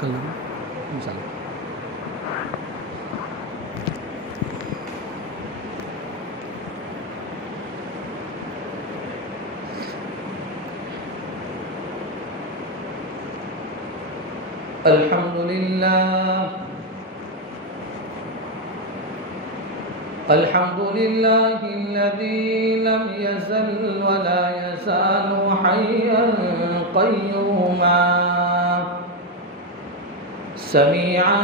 کل انشاءاللہ. الحمد لله الذي لم يزل ولا يزال حيا قيوما سميعا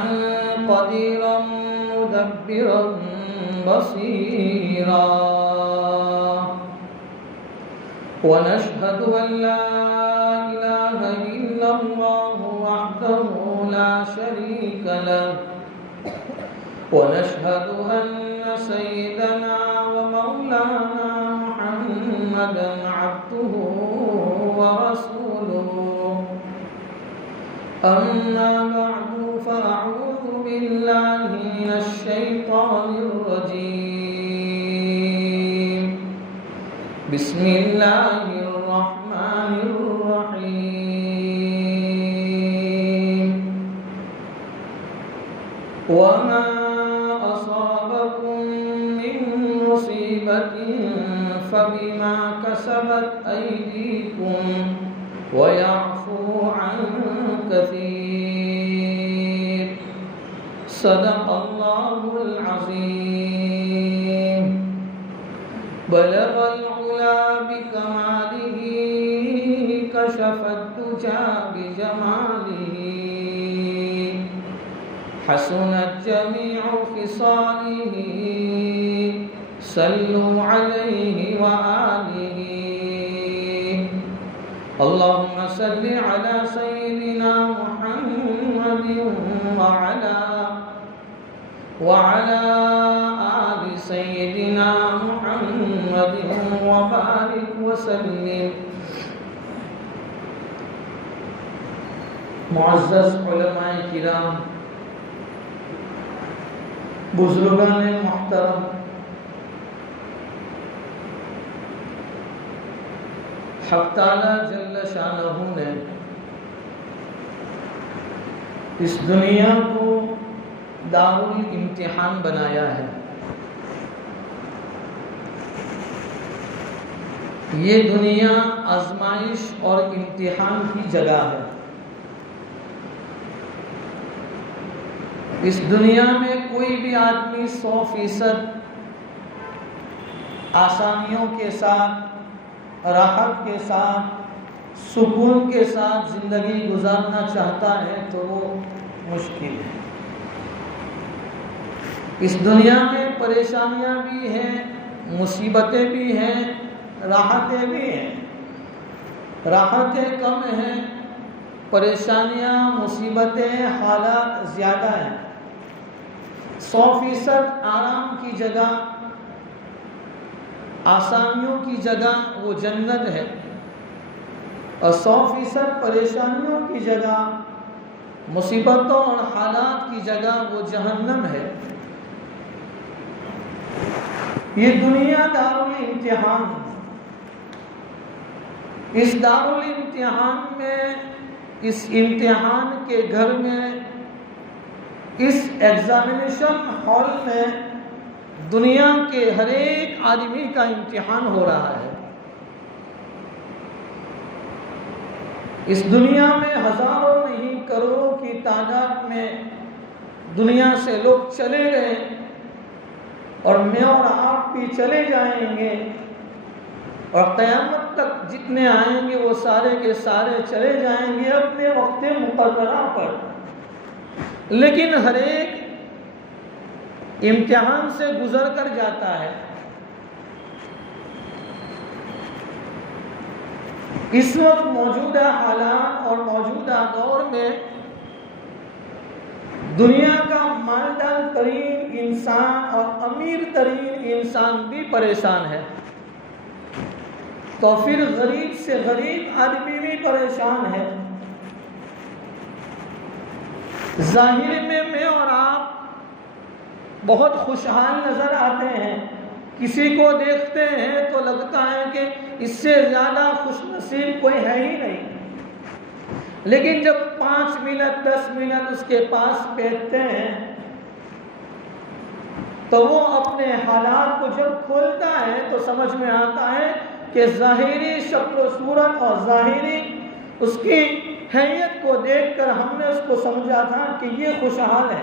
قديرا مدبرا بصيرا ونشهد أن لا إله إلا الله وحده لا شريك له ونشهد أن سيدنا ومولانا محمدا عبده ورسوله أما بعد فأعوذ بالله من الشيطان الرجيم بسم الله الرحمن الرحيم وما أصابكم من مصيبة فبما كسبت أيديكم ويعفو عن كثير صدق الله العظيم بلغ العلا بكماله كشف الدجى بجماله حسنت جميع خصاله صلوا عليه وآله اللهم صل على سيدنا محمد وعلى آل سيدنا محمد وبارك وسلم. معزز علماء کرام، بزرگان محترم، حق تعالی جل شانہ نے اس دنیا کو دارالامتحان بنایا ہے. یہ دنیا آزمائش اور امتحان کی جگہ ہے. اس دنیا میں کوئی بھی آدمی 100% آسانیوں کے ساتھ، راحت کے ساتھ، سکون کے ساتھ زندگی گزارنا چاہتا ہے تو وہ مشکل ہے. اس دنیا میں پریشانیاں بھی ہیں، مصیبتیں بھی ہیں، راحتیں بھی ہیں. راحتیں کم ہیں، پریشانیاں، مصیبتیں، حالات زیادہ ہیں. 100% آرام کی جگہ، آسانیوں کی جگہ وہ جنت ہے، اور 100% پریشانیوں کی جگہ، مصیبتوں اور حالات کی جگہ وہ جہنم ہے. یہ دنیا دارالامتحان، اس دارالامتحان میں، اس امتحان کے گھر میں، اس ایگزامینیشن ہال میں دنیا کے ہر ایک آدمی کا امتحان ہو رہا ہے. اس دنیا میں ہزاروں نہیں کروڑوں کی تعداد میں دنیا سے لوگ چلے گئے، اور میں اور آپ بھی چلے جائیں گے، اور قیامت تک جتنے آئیں گے وہ سارے کے سارے چلے جائیں گے اپنے وقت مقررہ پر. لیکن ہر ایک امتحان سے گزر کر جاتا ہے. اس وقت موجودہ حالات اور موجودہ دور میں دنیا کا مالدار ترین انسان اور امیر ترین انسان بھی پریشان ہے، تو پھر غریب سے غریب آدمی بھی پریشان ہے. ظاہر میں اور آپ بہت خوشحال نظر آتے ہیں، کسی کو دیکھتے ہیں تو لگتا ہے کہ اس سے زیادہ خوش نصیب کوئی ہے ہی نہیں. لیکن جب 5 منٹ 10 منٹ اس کے پاس بیٹھتے ہیں تو وہ اپنے حالات کو جب کھولتا ہے تو سمجھ میں آتا ہے کہ ظاہری شکل و صورت اور ظاہری اس کی حیثیت کو دیکھ کر ہم نے اس کو سمجھا تھا کہ یہ خوشحال ہے،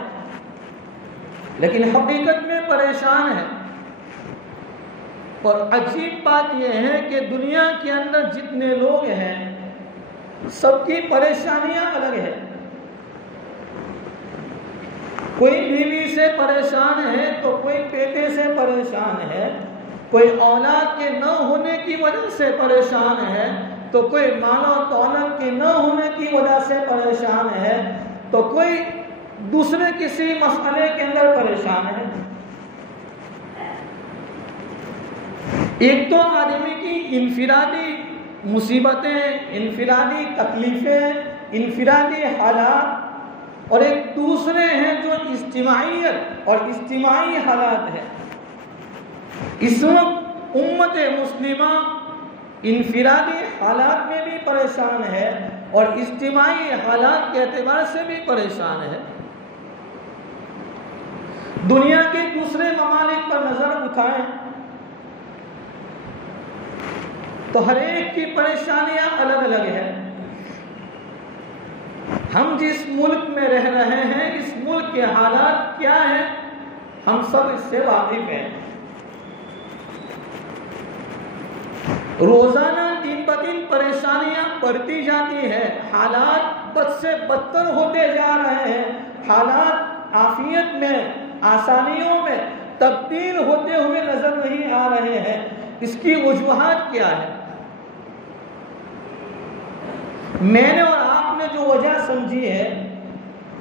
لیکن حقیقت میں پریشان ہے۔ اور عجیب بات یہ ہے کہ دنیا کے اندر جتنے لوگ ہیں سب کی پریشانیاں الگ ہیں۔ کوئی بیوی سے پریشان ہے تو کوئی بیٹے سے پریشان ہے، کوئی اولاد کے نہ ہونے کی وجہ سے پریشان ہے تو کوئی مال و دولت کے نہ ہونے کی وجہ سے پریشان ہے تو کوئی دوسرے کسی مسئلے کے اندر پریشان ہے۔ ایک تو آدمی کی انفرادی مصیبتیں، انفرادی تکلیفیں، انفرادی حالات، اور ایک دوسرے ہیں جو اجتماعیت اور اجتماعی حالات ہیں۔ اس وقت امت مسلمہ انفرادی حالات میں بھی پریشان ہے اور اجتماعی حالات کے اعتبار سے بھی پریشان ہے۔ دنیا کے دوسرے ممالک پر نظر اٹھائیں تو ہر ایک کی پریشانیاں الگ الگ ہیں۔ ہم جس ملک میں رہ رہے ہیں اس ملک کے حالات کیا ہیں ہم سب اس سے واقف ہیں۔ روزانہ دن بدن پریشانیاں بڑھتی جاتی ہیں، حالات بد سے بدتر ہوتے جا رہے ہیں، حالات عافیت میں آسانیوں میں تبدیل ہوتے ہوئے نظر نہیں آ رہے ہیں۔ اس کی وجوہات کیا ہے؟ میں نے اور آپ نے جو وجہ سمجھی ہے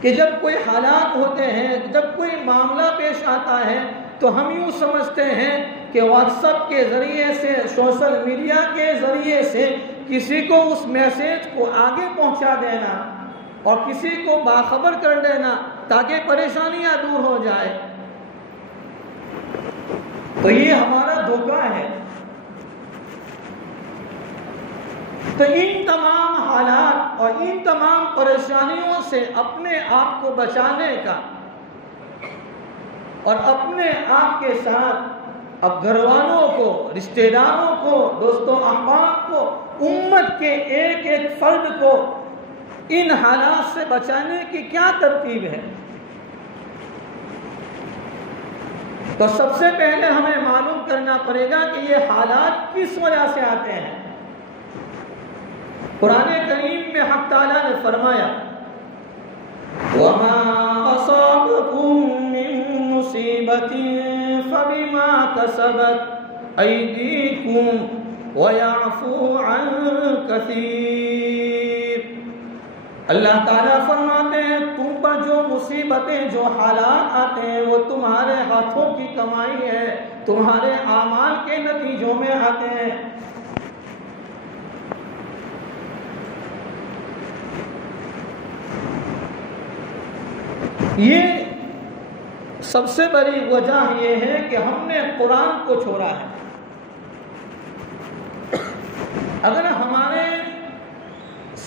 کہ جب کوئی حالات ہوتے ہیں، جب کوئی معاملہ پیش آتا ہے تو ہم یوں سمجھتے ہیں کہ واٹس ایپ کے ذریعے سے، سوشل میڈیا کے ذریعے سے کسی کو اس میسیج کو آگے پہنچا دینا اور کسی کو باخبر کر دینا تاکہ پریشانیاں دور ہو جائے، تو یہ ہمارا دھوکہ ہے۔ تو ان تمام حالات اور ان تمام پریشانیوں سے اپنے آپ کو بچانے کا اور اپنے آپ کے ساتھ اب گھر والوں کو، رشتہ داروں کو، دوستوں احباب کو، امت کے ایک ایک فرد کو ان حالات سے بچانے کی کیا ترتیب ہے؟ تو سب سے پہلے ہمیں معلوم کرنا پڑے گا کہ یہ حالات کس وجہ سے آتے ہیں۔ قرآن کریم میں حق تعالیٰ نے فرمایا وَمَا أَصَابَكُم مِّن مُّصِيبَةٍ فَبِمَا كَسَبَتْ أَيْدِيكُمْ وَيَعْفُو عَن كَثِيرٍ۔ اللہ تعالیٰ فرماتے ہیں تم پر جو مصیبتیں، جو حالات آتے ہیں وہ تمہارے ہاتھوں کی کمائی ہے، تمہارے اعمال کے نتیجوں میں آتے ہیں۔ یہ سب سے بڑی وجہ یہ ہے کہ ہم نے قرآن کو چھوڑا ہے۔ اگر ہمارے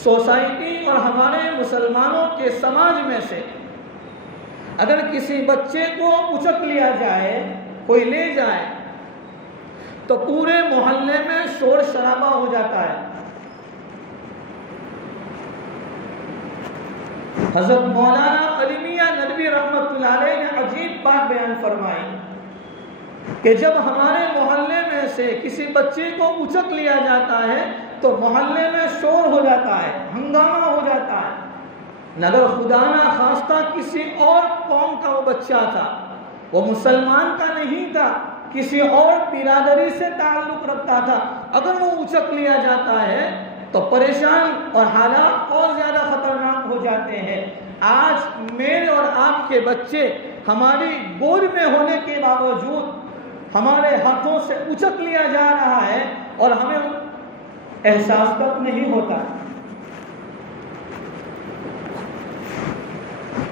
سوسائٹی اور ہمارے مسلمانوں کے سماج میں سے اگر کسی بچے کو اچک لیا جائے، کوئی لے جائے، تو پورے محلے میں شور شرابہ ہو جاتا ہے۔ حضرت مولانا علی میاں ندوی رحمۃ اللہ علیہ نے عجیب بات بیان فرمائی کہ جب ہمارے محلے میں سے کسی بچے کو اچک لیا جاتا ہے تو محلے میں شور ہو جاتا ہے، ہنگامہ ہو جاتا ہے۔ اگر خدا نہ خواستہ کسی اور قوم کا وہ بچہ تھا، وہ مسلمان کا نہیں تھا، کسی اور برادری سے تعلق رکھتا تھا، اگر وہ اچک لیا جاتا ہے تو پریشان اور حالات اور زیادہ خطرناک ہو جاتے ہیں۔ آج میرے اور آپ کے بچے ہماری گود میں ہونے کے باوجود ہمارے ہاتھوں سے اچک لیا جا رہا ہے اور ہمیں احساس تک نہیں ہوتا۔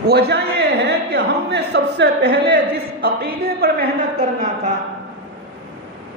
وجہ یہ ہے کہ ہم نے سب سے پہلے جس عقیدے پر محنت کرنا تھا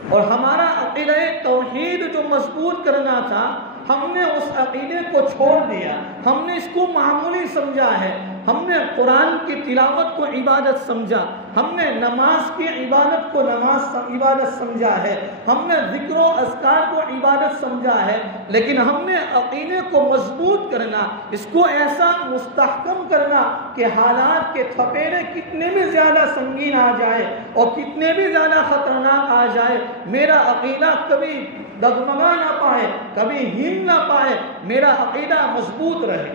اور ہمارا عقیدہ توحید جو مضبوط کرنا تھا، ہم نے اس عقیدے کو چھوڑ دیا، ہم نے اس کو معمولی سمجھا ہے، ہم نے قرآن کی تلاوت کو عبادت سمجھا، ہم نے نماز کی عبادت کو عبادت سمجھا ہے، ہم نے ذکر و اذکار کو عبادت سمجھا ہے، لیکن ہم نے عقیدے کو مضبوط کرنا، اس کو ایسا مستحکم کرنا کہ حالات کے تھپیڑے کتنے بھی زیادہ سنگین آ جائے اور کتنے بھی زیادہ خطرناک آ جائے، میرا عقیدہ کبھی ڈگمگا نہ پائے، کبھی ہل نہ پائے، میرا عقیدہ مضبوط رہے۔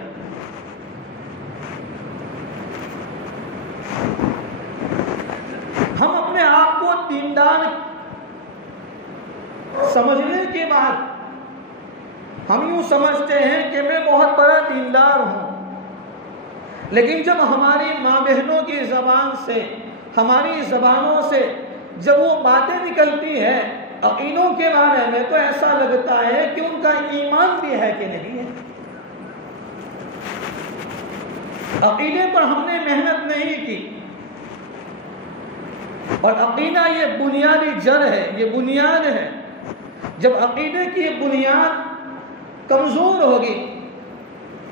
ہم اپنے آپ کو دیندار سمجھنے کے بعد ہم یوں سمجھتے ہیں کہ میں بہت بڑا دیندار ہوں، لیکن جب ہماری ماں بہنوں کی زبان سے، ہماری زبانوں سے جب وہ باتیں نکلتی ہیں عقیدوں کے بارے میں، تو ایسا لگتا ہے کہ ان کا ایمان بھی ہے کہ نہیں ہے۔ عقیدے پر ہم نے محنت نہیں کی، اور عقیدہ یہ بنیادی جڑ ہے، یہ بنیاد ہے۔ جب عقیدے کی یہ بنیاد کمزور ہوگی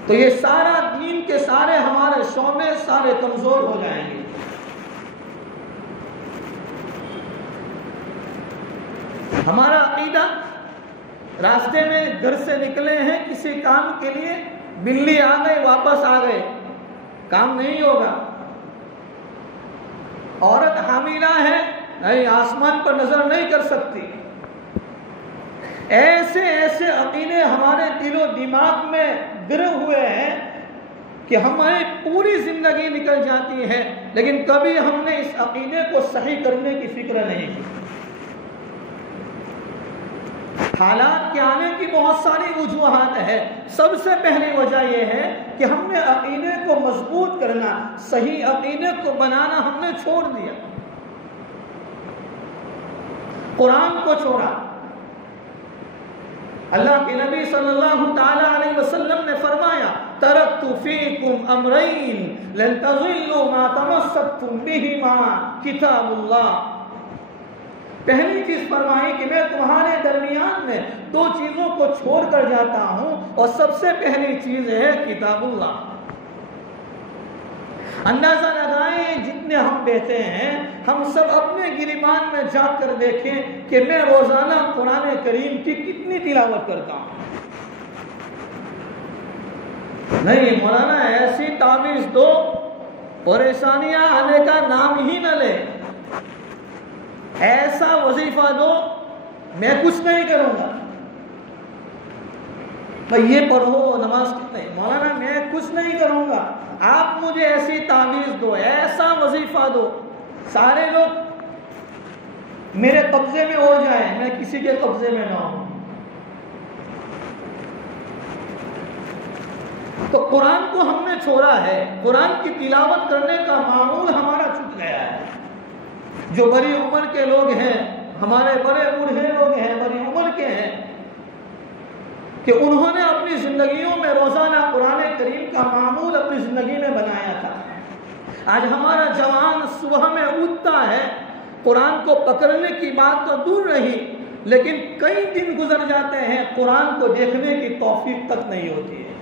تو یہ سارا دین کے سارے ہمارے شعبے سارے کمزور ہو جائیں گے۔ ہمارا عقیدہ، راستے میں گھر سے نکلے ہیں کسی کام کے لیے، بلی آ گئے واپس آ گئے، کام نہیں ہوگا۔ عورت حاملہ ہے، نہیں آسمان پر نظر نہیں کر سکتی۔ ایسے ایسے عقیدے ہمارے دل و دماغ میں گرے ہوئے ہیں کہ ہماری پوری زندگی نکل جاتی ہے، لیکن کبھی ہم نے اس عقیدے کو صحیح کرنے کی فکر نہیں کی۔ حالات کے آنے کی بہت ساری وجوہات ہے، سب سے پہلی وجہ یہ ہے کہ ہم نے عقیدے کو مضبوط کرنا، صحیح عقیدے کو بنانا ہم نے چھوڑ دیا، قرآن کو چھوڑا۔ اللہ کے نبی صلی اللہ تعالی علیہ وسلم نے فرمایا ترکت فیکم امرین لن تضلوا ما تمسکتم بہما کتاب اللہ۔ پہلی چیز فرمائی کہ میں تمہارے درمیان میں دو چیزوں کو چھوڑ کر جاتا ہوں، اور سب سے پہلی چیز ہے کتاب اللہ۔ اندازہ لگائیں جتنے ہم بیٹھے ہیں، ہم سب اپنے گریبان میں جا کر دیکھیں کہ میں روزانہ قرآن کریم کی کتنی تلاوت کرتا ہوں۔ نہیں مولانا ایسی تعویذ دو پریشانیاں آنے کا نام ہی نہ لے، ایسا وظیفہ دو میں کچھ نہیں کروں گا، بھائی یہ پڑھو نماز کتنے، مولانا میں کچھ نہیں کروں گا، آپ مجھے ایسی تعویذ دو، ایسا وظیفہ دو، سارے لوگ میرے قبضے میں ہو جائیں، میں کسی کے قبضے میں نہ ہوں۔ تو قرآن کو ہم نے چھوڑا ہے، قرآن کی تلاوت کرنے کا معمول ہمارا چھوٹ گیا ہے۔ جو بڑی عمر کے لوگ ہیں، ہمارے بڑے بوڑھے لوگ ہیں، بڑی عمر کے ہیں، کہ انہوں نے اپنی زندگیوں میں روزانہ قرآن کریم کا معمول اپنی زندگی میں بنایا تھا۔ آج ہمارا جوان صبح میں اٹھتا ہے، قرآن کو پکڑنے کی بات تو دور رہی، لیکن کئی دن گزر جاتے ہیں قرآن کو دیکھنے کی توفیق تک نہیں ہوتی ہے۔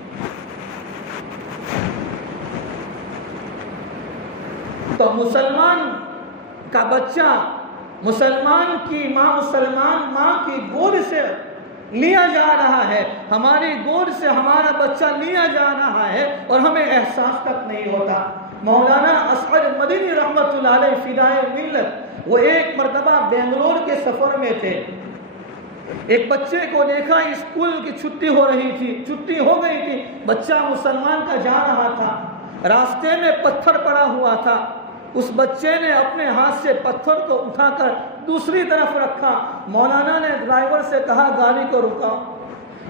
تو مسلمان کا بچہ، مسلمان کی ماں، مسلمان ماں کی گود سے لیا جا رہا ہے، ہماری گود سے ہمارا بچہ لیا جا رہا ہے، اور ہمیں احساس تک نہیں ہوتا۔ مولانا اسعد مدنی رحمت اللہ علیہ فدائے ملت، وہ ایک مرتبہ بنگلور کے سفر میں تھے، ایک بچے کو دیکھا، اسکول کی چھٹی ہو رہی تھی، چھٹی ہو گئی تھی، بچہ مسلمان کا جا رہا تھا، راستے میں پتھر پڑا ہوا تھا، اس بچے نے اپنے ہاتھ سے پتھر کو اٹھا کر دوسری طرف رکھا، مولانا نے ڈرائیور سے کہا گاڑی کو رکاؤ،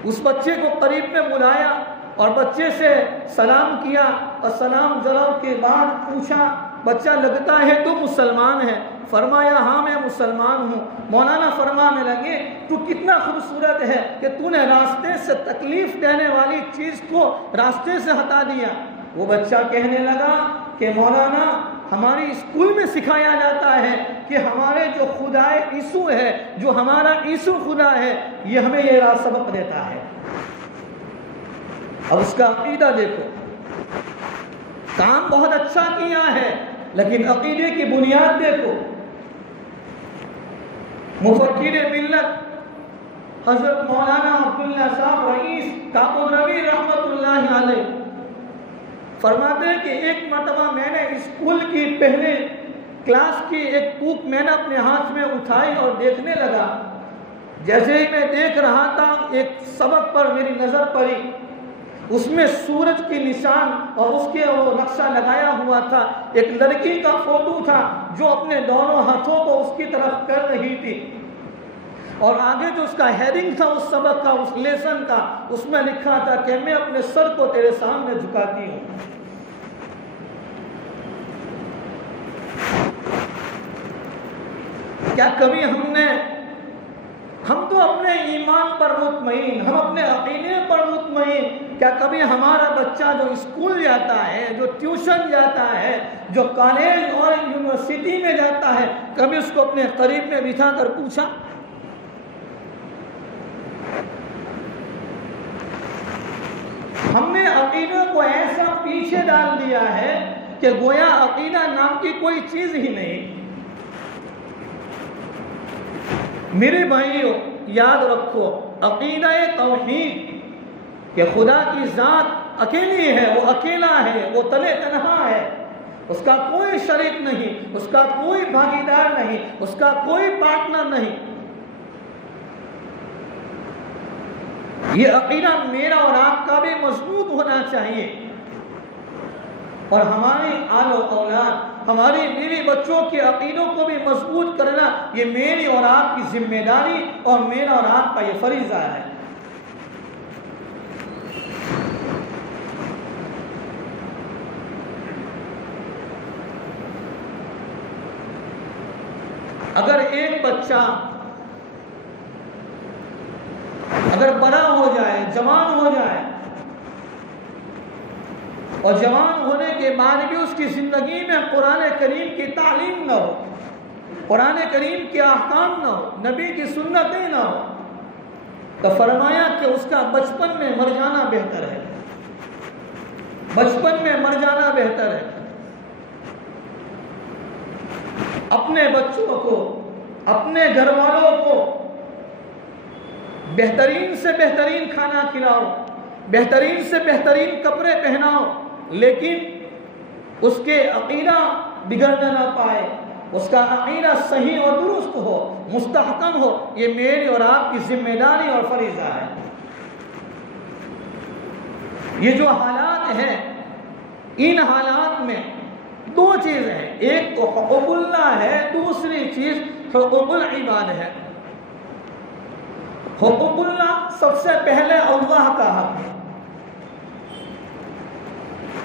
اس بچے کو قریب میں بلایا اور بچے سے سلام کیا، اور سلام جواب کے بعد پوچھا بچہ لگتا ہے تو مسلمان ہے؟ فرمایا ہاں میں مسلمان ہوں۔ مولانا فرمانے لگے تو کتنا خوبصورت ہے کہ تو نے راستے سے تکلیف دینے والی چیز کو راستے سے ہٹا دیا۔ وہ بچہ کہنے لگا کہ مولانا ہماری اسکول میں سکھایا جاتا ہے کہ ہمارے جو خدا عیسو ہے، جو ہمارا عیسو خدا ہے، یہ ہمیں یہ سبق دیتا ہے۔ اب اس کا عقیدہ دیکھو، کام بہت اچھا کیا ہے لیکن عقیدے کی بنیاد دیکھو۔ مفکر ملت حضرت مولانا عبداللہ صاحب رئیس کاکودروی رحمت اللہ علیہ فرماتے ہیں کہ ایک مرتبہ میں نے اسکول کی پہلے کلاس کی ایک بک میں نے اپنے ہاتھ میں اٹھائی اور دیکھنے لگا۔ جیسے ہی میں دیکھ رہا تھا ایک سبق پر میری نظر پڑی، اس میں سورج کی نشان اور اس کے وہ نقشہ لگایا ہوا تھا، ایک لڑکی کا فوٹو تھا جو اپنے دونوں ہاتھوں کو اس کی طرف کر رہی تھی، اور آگے جو اس کا ہیڈنگ تھا اس سبق کا، اس لیسن کا، اس میں لکھا تھا کہ میں اپنے سر کو تیرے سامنے جھکاتی ہوں۔ کیا کبھی ہم تو اپنے ایمان پر مطمئن، ہم اپنے عقیدے پر مطمئن، کیا کبھی ہمارا بچہ جو اسکول جاتا ہے، جو ٹیوشن جاتا ہے، جو کالج اور یونیورسٹی میں جاتا ہے، کبھی اس کو اپنے قریب میں بٹھا کر پوچھا؟ ہم نے عقیدے کو ایسا پیچھے ڈال دیا ہے کہ گویا عقیدہ نام کی کوئی چیز ہی نہیں۔ میرے بھائیوں یاد رکھو، عقیدہ توحید کہ خدا کی ذات اکیلی ہے، وہ اکیلا ہے، وہ تلے تنہا ہے، اس کا کوئی شریک نہیں، اس کا کوئی بھاگیدار نہیں، اس کا کوئی پارٹنر نہیں۔ یہ عقیدہ میرا اور آپ کا بھی مضبوط ہونا چاہیے، اور ہماری آل و اولاد، ہماری بیوی بچوں کے عقیدوں کو بھی مضبوط کرنا، یہ میری اور آپ کی ذمہ داری اور میرا اور آپ کا یہ فریضہ ہے۔ اگر ایک بچہ اگر بڑا ہو جائے، جوان ہو جائے، اور جوان ہونے کے بعد بھی اس کی زندگی میں قرآن کریم کی تعلیم نہ ہو، قرآن کریم کے احکام نہ ہو، نبی کی سنتیں نہ ہو، تو فرمایا کہ اس کا بچپن میں مر جانا بہتر ہے، بچپن میں مر جانا بہتر ہے۔ اپنے بچوں کو، اپنے گھر والوں کو بہترین سے بہترین کھانا کھلاؤ، بہترین سے بہترین کپڑے پہناؤ، لیکن اس کے عقیدہ بگڑنے نہ پائے، اس کا عقیدہ صحیح اور درست ہو، مستحکم ہو، یہ میری اور آپ کی ذمہ داری اور فریضہ ہے۔ یہ جو حالات ہیں، ان حالات میں دو چیزیں ہیں، ایک تو حقوق اللہ ہے، دوسری چیز حقوق العباد ہے۔ حقوق اللہ سب سے پہلے اللہ کا حق ہے،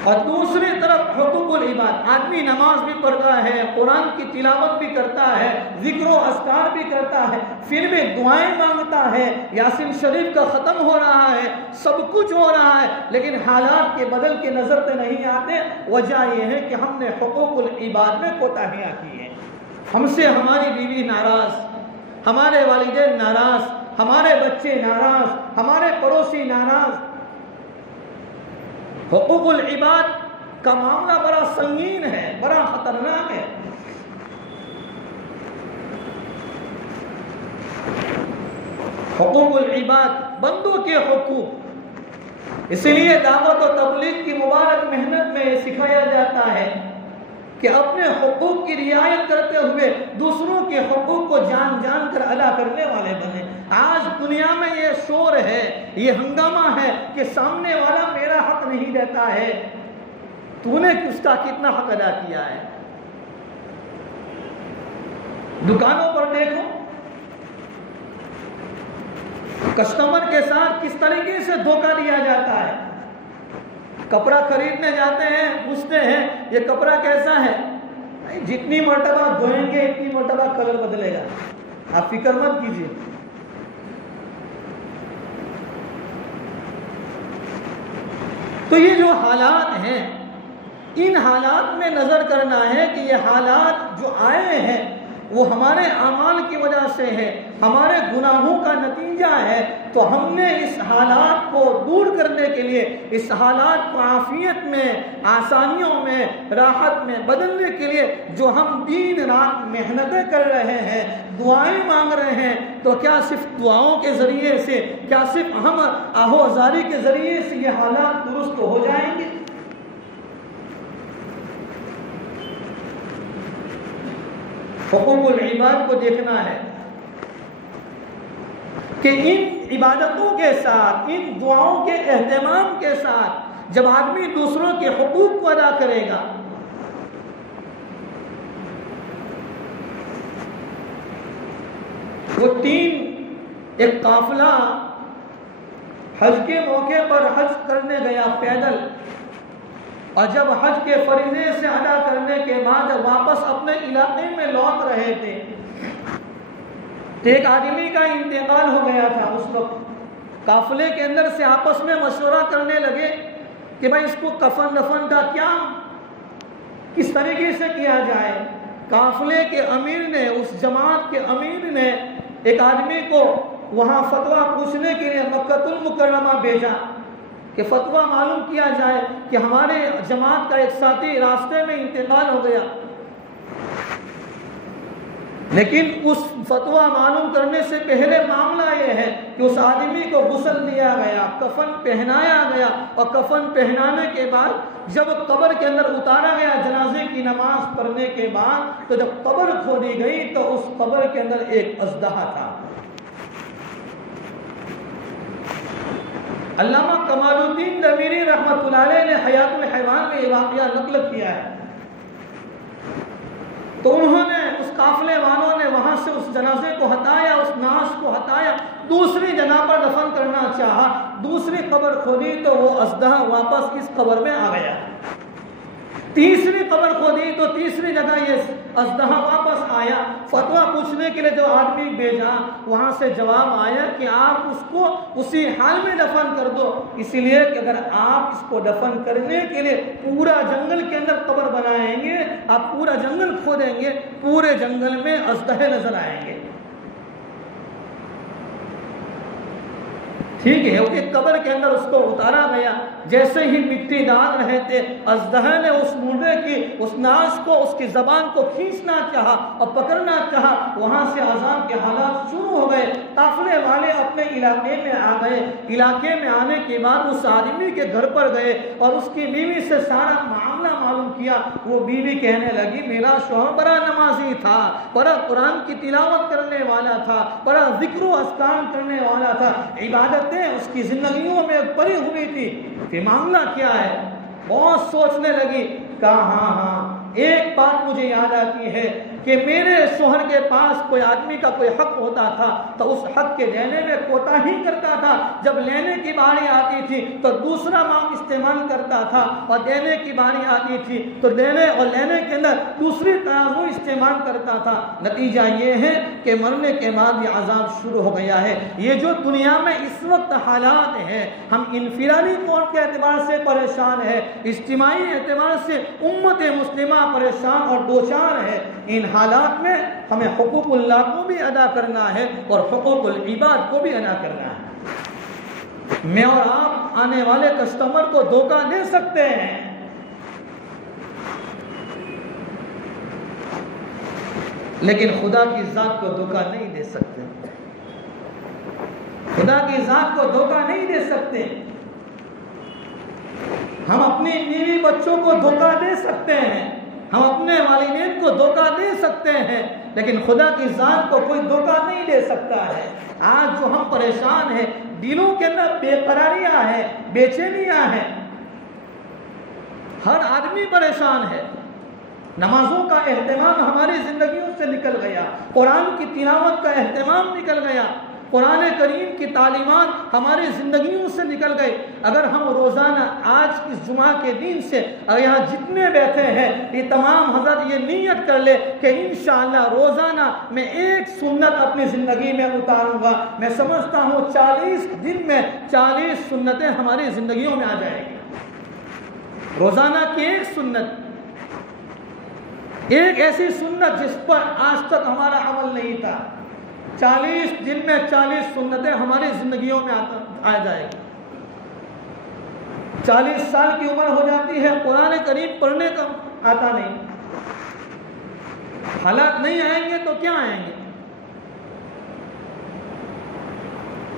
اور دوسری طرف حقوق العباد۔ آدمی نماز بھی پڑھتا ہے، قرآن کی تلاوت بھی کرتا ہے، ذکر و اذکار بھی کرتا ہے، پھر بھی دعائیں مانگتا ہے، یاسین شریف کا ختم ہو رہا ہے، سب کچھ ہو رہا ہے، لیکن حالات کے بدل کے نظر پہ نہیں آتے۔ وجہ یہ ہے کہ ہم نے حقوق العباد میں کوتاہیاں کی ہیں۔ ہم سے ہماری بیوی ناراض، ہمارے والدین ناراض، ہمارے بچے ناراض، ہمارے پڑوسی ناراض۔ حقوق العباد کا معاملہ بڑا سنگین ہے، بڑا خطرناک ہے۔ حقوق العباد، بندوں کے حقوق، اسی لیے دعوت و تبلیغ کی مبارک محنت میں یہ سکھایا جاتا ہے کہ اپنے حقوق کی رعایت کرتے ہوئے دوسروں کے حقوق کو جان جان کر ادا کرنے والے بنے۔ آج دنیا میں یہ شور ہے، یہ ہنگامہ ہے کہ سامنے والا میرا حق نہیں دیتا ہے، تو نے اس کا کتنا حق ادا کیا ہے۔ دکانوں پر دیکھو، کسٹمر کے ساتھ کس طریقے سے دھوکہ دیا جاتا ہے۔ کپڑا خریدنے جاتے ہیں، پوچھتے ہیں یہ کپڑا کیسا ہے، جتنی مرتبہ دھوئیں گے اتنی مرتبہ کلر بدلے گا، آپ فکر مت کیجیے۔ تو یہ جو حالات ہیں، ان حالات میں نظر کرنا ہے کہ یہ حالات جو آئے ہیں وہ ہمارے اعمال کی وجہ سے ہے، ہمارے گناہوں کا نتیجہ کیا ہے، تو ہم نے اس حالات کو دور کرنے کے لیے، اس حالات کو عافیت میں، آسانیوں میں، راحت میں بدلنے کے لیے جو ہم دن رات محنتیں کر رہے ہیں، دعائیں مانگ رہے ہیں، تو کیا صرف دعاؤں کے ذریعے سے، کیا صرف ہم آہو آزاری کے ذریعے سے یہ حالات درست ہو جائیں گے؟ حقوق العباد کو دیکھنا ہے کہ ان عبادتوں کے ساتھ، ان دعاؤں کے اہتمام کے ساتھ جب آدمی دوسروں کے حقوق کو ادا کرے گا، وہ ایک قافلہ حج کے موقع پر حج کرنے گیا پیدل، اور جب حج کے فریضے سے ادا کرنے کے بعد جب واپس اپنے علاقے میں لوٹ رہے تھے تو ایک آدمی کا انتقال ہو گیا تھا۔ اس وقت قافلے کے اندر سے آپس میں مشورہ کرنے لگے کہ بھائی اس کو کفن دفن کا کیا، کس طریقے سے کیا جائے۔ قافلے کے امیر نے، اس جماعت کے امیر نے ایک آدمی کو وہاں فتویٰ پوچھنے کے لیے مکہ المکرمہ بھیجا کہ فتویٰ معلوم کیا جائے کہ ہمارے جماعت کا ایک ساتھی راستے میں انتقال ہو گیا۔ لیکن اس فتویٰ معلوم کرنے سے پہلے معاملہ یہ ہے کہ اس آدمی کو غسل دیا گیا، کفن پہنایا گیا، اور کفن پہنانے کے بعد جب قبر کے اندر اتارا گیا جنازے کی نماز پڑھنے کے بعد، تو جب قبر کھودی گئی تو اس قبر کے اندر ایک اژدہا تھا۔ علامہ کمال الدین نویری رحمۃ اللہ علیہ نے حیات الحیوان میں یہ واقعہ نقل کیا ہے، تو انہوں نے، اس قافلے والوں نے وہاں سے اس جنازے کو ہٹایا، اس نعش کو ہٹایا، دوسری جگہ پر دفن کرنا چاہا، دوسری قبر کھودی تو وہ اژدہا واپس اس قبر میں آ گیا۔ تیسری قبر کھودی تو تیسری جگہ یہ اژدہا واپس آیا۔ فتویٰ پوچھنے کے لیے جو آدمی بھیجا، وہاں سے جواب آیا کہ آپ اس کو اسی حال میں دفن کر دو، اسی لیے کہ اگر آپ اس کو دفن کرنے کے لیے پورا جنگل کے اندر قبر بنائیں گے، آپ پورا جنگل کھودیں گے، پورے جنگل میں اژدہے نظر آئیں گے۔ ٹھیک ہے، ایک قبر کے اندر اس کو اتارا گیا، جیسے ہی مٹی ڈال رہے تھے، اژدہے نے اس مردے کی، اس نعش کو، اس کی زبان کو کھینچنا چاہا اور پکڑنا چاہا، وہاں سے عذاب کے حالات شروع ہو گئے۔ قافلے والے اپنے علاقے میں آ گئے، علاقے میں آنے کے بعد اس آدمی کے گھر پر گئے اور اس کی بیوی سے سارا معاملہ معلوم کیا۔ وہ بیوی کہنے لگی میرا شوہر بڑا نمازی تھا، بڑا قرآن کی تلاوت کرنے والا تھا، بڑا ذکر و اذکار کرنے والا تھا، عبادتیں اس کی زندگیوں میں بھری ہوئی تھی، کہ معاملہ کیا ہے؟ بہت سوچنے لگی، کہا ہاں ایک بات مجھے یاد آتی ہے کہ میرے شوہر کے پاس کوئی آدمی کا کوئی حق ہوتا تھا تو اس حق کے لینے میں کوتاہی کرتا تھا، جب لینے کی باری آتی تھی تو دوسرا معاف استعمال کرتا تھا، اور دینے کی باری آتی تھی تو دینے اور لینے کے اندر دوسری ترازو استعمال کرتا تھا۔ نتیجہ یہ ہے کہ مرنے کے بعد یہ عذاب شروع ہو گیا ہے۔ یہ جو دنیا میں اس وقت حالات ہیں، ہم انفرادی طور کے اعتبار سے پریشان ہیں، اجتماعی اعتبار سے امت مسلمہ پریشان اور دوچار ہے، ان حالات میں ہمیں حقوق اللہ کو بھی ادا کرنا ہے اور حقوق العباد کو بھی ادا کرنا ہے۔ میں اور آپ آنے والے کسٹمر کو دھوکہ دے سکتے ہیں، لیکن خدا کی ذات کو دھوکہ نہیں دے سکتے، خدا کی ذات کو دھوکہ نہیں دے سکتے۔ ہم اپنی بیوی بچوں کو دھوکہ دے سکتے ہیں، ہم اپنے والدین کو دھوکہ دے سکتے ہیں، لیکن خدا کی ذات کو کوئی دھوکہ نہیں دے سکتا ہے۔ آج جو ہم پریشان ہیں، دلوں کے اندر بے قراریاں ہیں، بے چینیاں ہیں، ہر آدمی پریشان ہے۔ نمازوں کا اہتمام ہماری زندگیوں سے نکل گیا، قرآن کی تلاوت کا اہتمام نکل گیا، قرآن کریم کی تعلیمات ہماری زندگیوں سے نکل گئے۔ اگر ہم روزانہ آج اس جمعہ کے دن سے یہاں جتنے بیٹھے ہیں یہ تمام حضرت یہ نیت کر لے کہ انشاءاللہ روزانہ میں ایک سنت اپنی زندگی میں اتاروں گا، میں سمجھتا ہوں 40 دن میں 40 سنتیں ہماری زندگیوں میں آ جائیں گی۔ روزانہ کی ایک سنت، ایک ایسی سنت جس پر آج تک ہمارا عمل نہیں تھا، 40 دن میں 40 سنتیں ہماری زندگیوں میں آ جائے گی. 40 سال کی عمر ہو جاتی ہے، قرآن کریم پڑھنے کا آتا نہیں. حالات نہیں آئیں گے تو کیا آئیں گے؟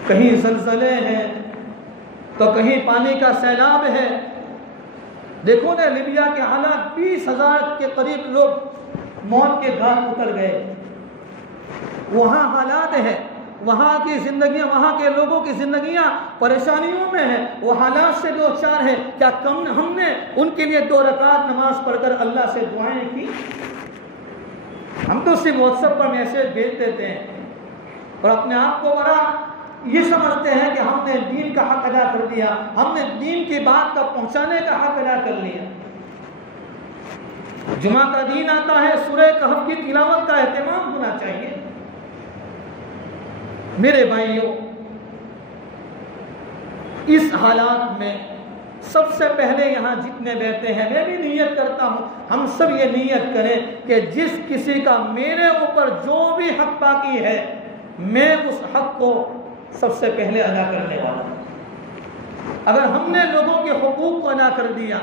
کہیں زلزلے ہیں تو کہیں پانی کا سیلاب ہے. دیکھو نا لیبیا کے حالات، 20,000 کے قریب لوگ موت کے گھاٹ اتر گئے. وہاں حالات ہیں، وہاں کی زندگیاں، وہاں کے لوگوں کی زندگیاں پریشانیوں میں ہیں، وہ حالات سے دو چار ہیں. کیا ہم نے ان کے لیے 2 رکعت نماز پڑھ کر اللہ سے دعائیں کی؟ ہم تو صرف واٹس ایپ پر میسج بھیج دیتے ہیں اور اپنے آپ کو بڑا یہ سمجھتے ہیں کہ ہم نے دین کا حق ادا کر دیا، ہم نے دین کی بات کا پہنچانے کا حق ادا کر لیا. جمعہ کا دین آتا ہے، سورہ کہف کی تلاوت کا اہتمام ہونا چاہیے. میرے بھائیوں، اس حالات میں سب سے پہلے یہاں جتنے بیٹھے ہیں، میں بھی نیت کرتا ہوں، ہم سب یہ نیت کریں کہ جس کسی کا میرے اوپر جو بھی حق باقی ہے، میں اس حق کو سب سے پہلے ادا کرنے والا ہوں. اگر ہم نے لوگوں کے حقوق کو ادا کر دیا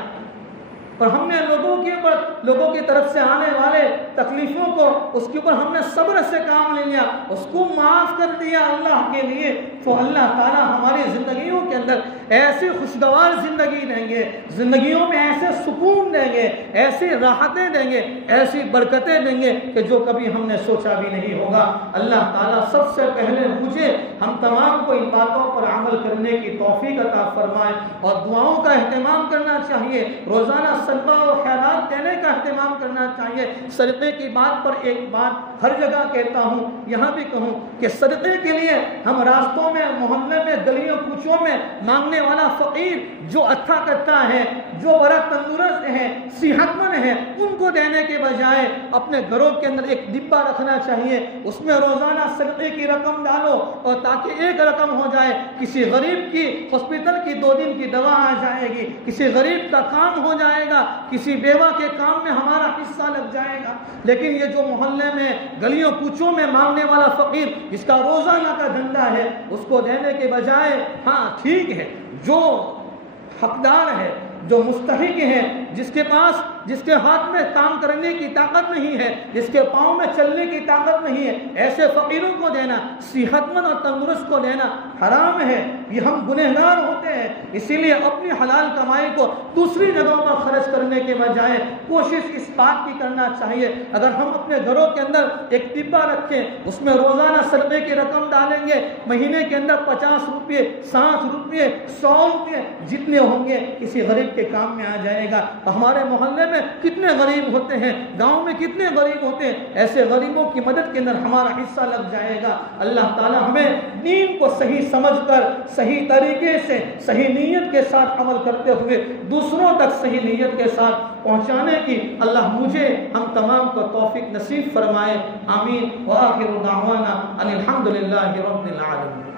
اور ہم نے لوگوں کی طرف سے آنے والے تکلیفوں کو اس کے اوپر ہم نے صبر سے کام لے لیا، اس کو معاف کر دیا اللہ کے لیے، تو اللہ تعالیٰ ہماری زندگیوں کے اندر ایسی خوشگوار زندگی دیں گے، زندگیوں میں ایسے سکون دیں گے، ایسی راحتیں دیں گے، ایسی برکتیں دیں گے کہ جو کبھی ہم نے سوچا بھی نہیں ہوگا. اللہ تعالیٰ سب سے پہلے مجھے ہم تمام کو ان باتوں پر عمل کرنے کی توفیق عطا فرمائے اور دعاؤں کا اہتمام کرنا چاہیے. روزانہ صدقہ و خیرات دینے کا اہتمام کرنا چاہیے. صدقے کی بات پر ایک بات ہر جگہ کہتا ہوں، یہاں بھی کہوں کہ صدقے کے لیے ہم راستوں میں، محلے میں، گلیوں کوچوں میں مانگنے والا فقیر جو اچھا کرتا ہے، جو بڑا تندرست ہے، صحت مند ہے، ان کو دینے کے بجائے اپنے گھروں کے اندر ایک ڈبہ رکھنا چاہیے، اس میں روزانہ صدقے کی رقم ڈالو اور تاکہ ایک رقم ہو جائے، کسی غریب کی ہاسپٹل کی 2 دن کی دوا آ جائے گی، کسی غریب کا کام ہو جائے گا، کسی بیوہ کے کام میں ہمارا حصہ لگ جائے گا. لیکن یہ جو محلے میں، گلیوں کوچوں میں مانگنے والا فقیر جس کا روزانہ کا دھندا ہے، اس کو دینے کے بجائے، ہاں ٹھیک ہے، جو حقدار ہے، جو مستحق ہے، جس کے ہاتھ میں کام کرنے کی طاقت نہیں ہے، جس کے پاؤں میں چلنے کی طاقت نہیں ہے، ایسے فقیروں کو دینا، صحت مند اور تندرست کو دینا حرام ہے. یہ ہم گنہگار ہوتے ہیں. اسی لیے اپنی حلال کمائی کو دوسری جگہوں پر خرچ کرنے کے بجائے کوشش اس بات کی کرنا چاہیے، اگر ہم اپنے گھروں کے اندر ایک ڈبہ رکھیں، اس میں روزانہ صدقے کی رقم ڈالیں گے، مہینے کے اندر 50 روپے، 60 روپے، 100 روپے جتنے ہوں گے کسی غریب کے کام میں آ جائے گا. ہمارے محلے میں کتنے غریب ہوتے ہیں، گاؤں میں کتنے غریب ہوتے ہیں، ایسے غریبوں کی مدد کے اندر ہمارا حصہ لگ جائے گا. اللہ تعالی ہمیں دین کو صحیح سمجھ کر، صحیح طریقے سے، صحیح نیت کے ساتھ عمل کرتے ہوئے دوسروں تک صحیح نیت کے ساتھ پہنچانے کی اللہ مجھے ہم تمام کو توفیق نصیب فرمائے. آمین. وآخر دعوانا ان الحمد للہ رب العالمین.